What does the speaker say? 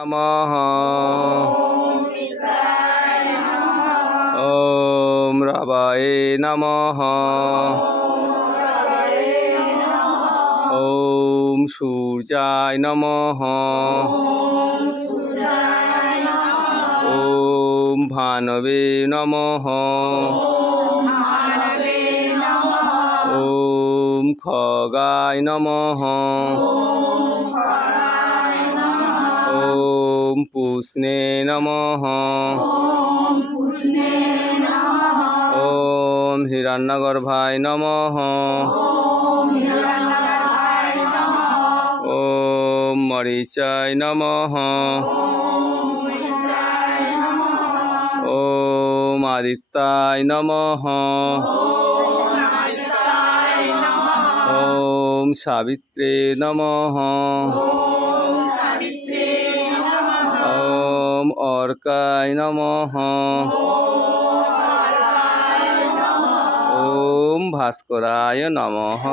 নমঃ। ওম রবায়ে নমঃ। ওম সূর্যায় নমঃ। ওম ভানবে নমঃ। ওম খগায় নমঃ। ওম পুষ্ণে নমঃ। ওম হিরণ্যগর্ভায় নমঃ। ওম মরিচায় নমঃ। ওম আদিত্যায় নমঃ। ওম সাবিত্রে নমঃ। ওম অর্কায় নমঃ। ওম ভাস্করায় নমঃ।